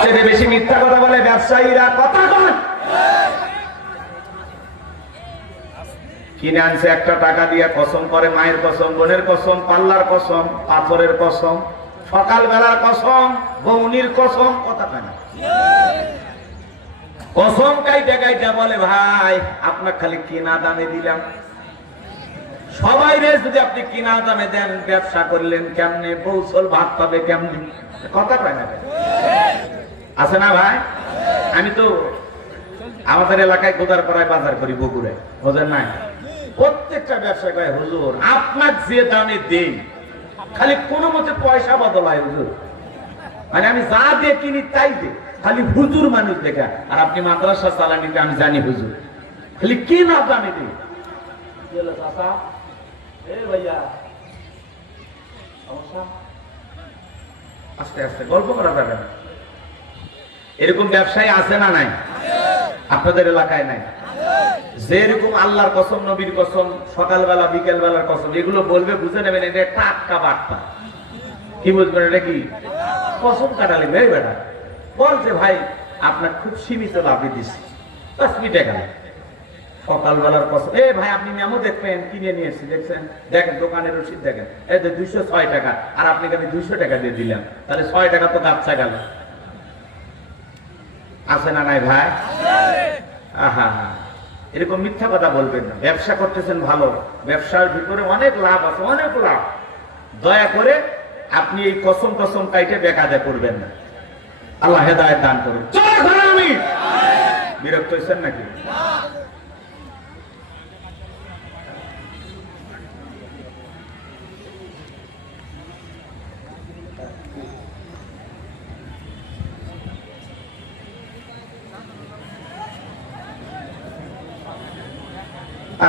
সবচেয়ে বেশি মিথ্যা কথা বলে ব্যবসায়ীরা। কথা কয় কিনে আনছে একটা টাকা দিয়ে, কসম করে মায়ের কসম, বোনের কসম, পাল্লার কসম, পাথরের কসম, সকালবেলার কসম, বৌনির কসম। কথা কয় না, কসম কাইটা কাইটা বলে ভাই আপনার খালি কিনা দামে দিলাম। সবাই রে যদি আপনি কিনা দামে দেন, ব্যবসা করলেন কেমনে, বৌসল ভাত পাবে কেমনে? কথা কয় না, আছে না ভাই? আমি তো আমাদের এলাকায় গোদারপাড়ায় বাজার করি, বগুড়ায়, বোঝেন নাই? প্রত্যেকটা ব্যবসা করে হুজুর আপনার যে দামে দেই, খালি কোনো মতে পয়সা বদলায় হুজুর, মানে আমি যা দিয়ে কিনি তাই দে, খালি হুজুর মানুষ দেখা। আর আপনি মাদ্রাসা চালানিতে আমি জানি হুজুর, খালি কি না দামে দিই। আস্তে আস্তে গল্প করা যাবে না। এরকম ব্যবসায়ী আছে না নাই? আপনাদের এলাকায় নাই? যেরকম আল্লাহর কসম, নবীর কসম, সকালবেলা বিকেল বেলার কসম, এগুলো বলবে বুঝে নেবেন এটা টাটকা বার্তা। কি বুঝবেন এটা কি কসম কাটালি? ভাই বেটা বলছে ভাই আপনার খুব সীমিত লাভে দিচ্ছি 10 টাকা সকালবেলার কসম। এ ভাই আপনি মেমো দেখবেন, কিনে নিয়ে এসেছি, দেখছেন? দেখেন দোকানের রসিদ দেখেন, এই তো 206 টাকা, আর আপনাকে আমি 200 টাকা দিয়ে দিলাম, তাহলে 6 টাকা তো গাচ্ছা গেল। আছে না নাই ভাই? আহা, এরকম মিথ্যা কথা বলবেন না। ব্যবসা করতেছেন ভালো, ব্যবসার ভিতরে অনেক লাভ আছে, অনেক লাভ। দয়া করে আপনি এই কসম কসম কাইটে বেকায়দা করবেন না। আল্লাহ হেদায়েত দান করুন। আমি বিরক্ত হয়েছেন নাকি?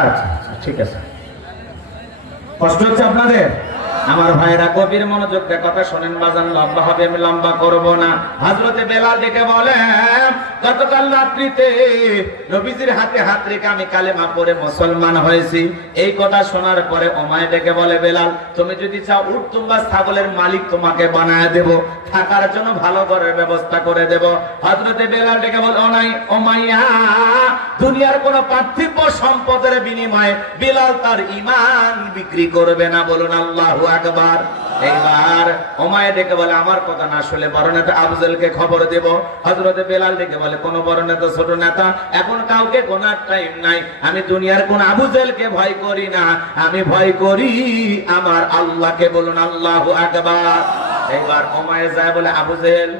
আচ্ছা আচ্ছা ঠিক আছে, কষ্ট হচ্ছে আপনাদের? আমার ভাইরা গভীর মনোযোগ দিয়ে কথা শোনেন, বাজান লম্বা হবে, আমি লম্বা করব না। হযরতে বেলাল ডেকে বলে, গতকাল রাত্রিতে নবীজির হাতে হাত রেখে আমি কালেমা পড়ে মুসলমান হয়েছি। এই কথা শোনার পরে ওমায় ডেকে বলে, বেলাল তুমি যদি চাও উট তুম্বা ছাগলের মালিক তোমাকে বানায় দেব, থাকার জন্য ভালো ঘরের ব্যবস্থা করে দেব। হযরতে বেলাল ডেকে বলে, ও নাই ওমাইয়া, দুনিয়ার কোন পার্থিব সম্পদের বিনিময়ে বেলাল তার ঈমান বিক্রি করবে না। বলুন আল্লাহু আকবার। এইবার ওমায় ডেকে বলে, আমার কথা না শুনলে বড় নেতা আবু জেহেলকে খবর দেব। হযরতে বেলাল ডেকে বলে, কোন বড় নেতা ছোট নেতা এখন কাউকে গোনার টাইম নাই। আমি দুনিয়ার কোন আবু জেহেলকে ভয় করি না, আমি ভয় করি আমার আল্লাহকে। বলুন আল্লাহু আকবার। এইবার ওমায় যায় বলে, আবু জেহেল